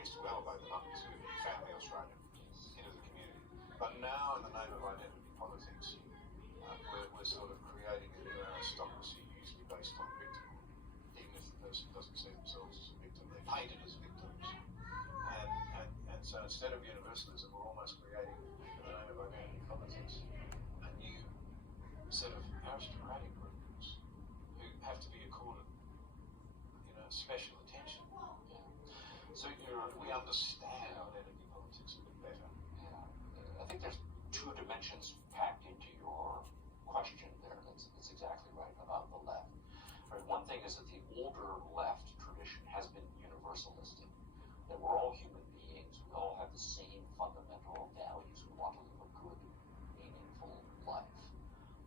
used to elevate them up to family Australia, into the community. But now, in the name of identity politics, we're sort of creating a new aristocracy usually based on victim. Even if the person doesn't see themselves as a victim, they're painted as victims. And so instead of universalism, we're almost creating, in the name of identity politics, a new set of aristocratic groups who have to be accorded, special attention. So we understand identity politics a bit better. I think there's two dimensions packed into your question there. That's exactly right about the left. Right, one thing is that the older left tradition has been universalistic. That we're all human beings. We all have the same fundamental values. We want to live a good, meaningful life.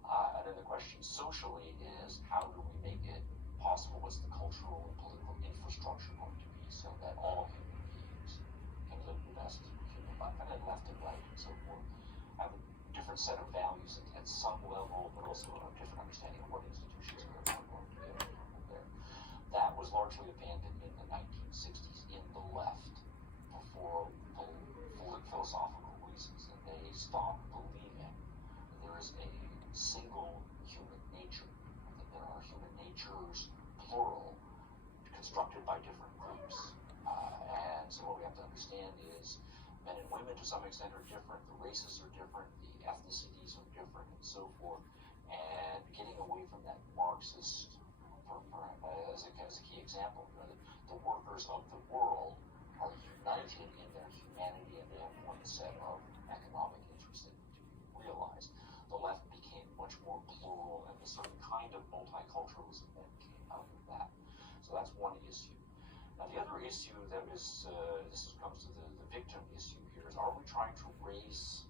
And then the question socially is, how do we make it possible? What's the cultural and political infrastructure going to be so that all human beings can live the best human life? And then left and right and so forth have a different set of values at some level, but also a different understanding of what institutions are going to get there. That was largely abandoned in the 1960s in the left for philosophical reasons, and they stopped believing that there is a single human nature, that there are human natures, plural, constructed by different groups. And so what we have to understand is men and women to some extent are different, the races are different, the ethnicities are different, and so forth. And getting away from that Marxist, as a key example, the workers of the world are united in their humanity and they have one set of economic interests that need to be realized. The left became much more plural, and a certain kind of multiculturalism that came out of that. So that's one issue. Now the other issue that is, comes to the victim issue here, is are we trying to raise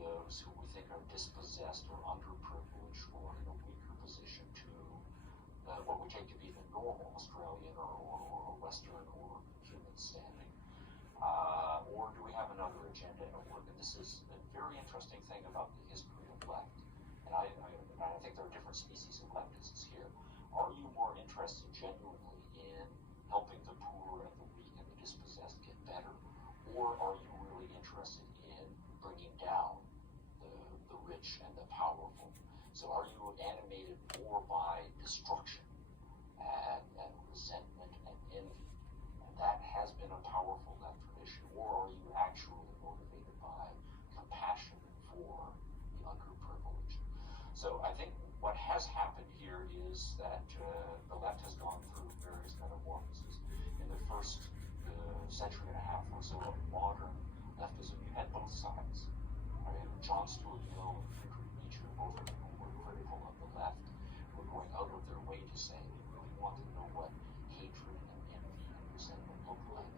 those who we think are dispossessed or underprivileged or in a weaker position to what we take to be the normal Australian or Western or human standing? Or do we have another agenda at work? And this is a very interesting thing about the history of left. And I think there are different species of leftists here. Are you more interested genuinely in helping the poor and the weak and the dispossessed get better? Or are you really interested in bringing down the rich and the powerful? So are you animated more by destruction and resentment and envy? And that has been a powerful left tradition. Or are you actually motivated by compassion for the underprivileged? So I think what has happened here is that the left has gone through various metamorphoses. In the first century and a half or so of modern leftism, you had both sides. I mean, John Stuart Mill and Friedrich Nietzsche, both of whom were critical of the left, were going out of their way to say they really want to know what hatred and envy and resentment look like.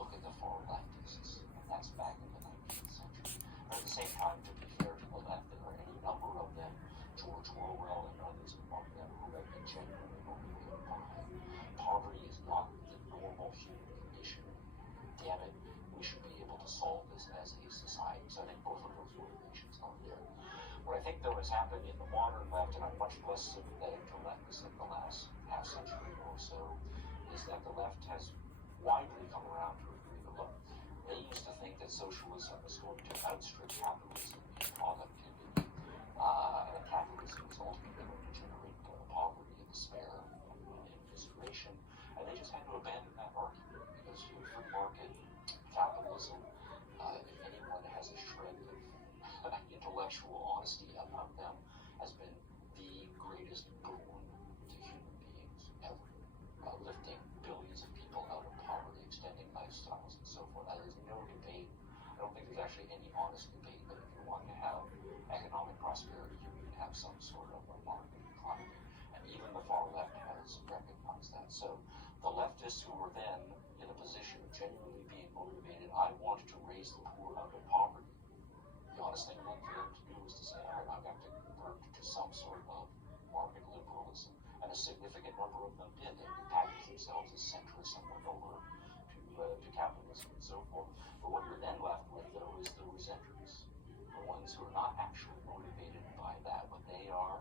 Look at the far leftists, and that's back in the 19th century. But at the same time, to be fair to the left, there are any number of them, George Orwell and others among them, who have been genuinely motivated by poverty is not the normal human condition. Damn it, we should be able to solve this as a society. So I think both of those motivations are there. What I think, though, has happened in the modern left, and I'm much less sympathetic to leftists in the last half century or so, is that the left has widely come around to agree that, look, they used to think that socialism was going to outstrip capitalism in productivity, and capitalism was ultimately going to generate poverty and despair and immiseration, and they just had to abandon that argument, because free market capitalism, if anyone has a shred of intellectual honesty about them, has been the greatest boon to human beings ever, lifting billions of people out of poverty, extending lifestyles, and so forth. There's no debate. I don't think there's actually any honest debate that if you want to have economic prosperity, you need to have some sort of a market economy. And even the far left has recognized that. So the leftists who were then in a position of genuinely being motivated, I want to raise the poor out of poverty. The honest thing then for them to do is to say, all right, I've got to convert to some sort of market liberalism. And a significant number of them did. They packaged themselves as centrists and went over to capitalism and so forth. But what you're then left with, though, is the resenters, the ones who are not actually motivated by that, but they are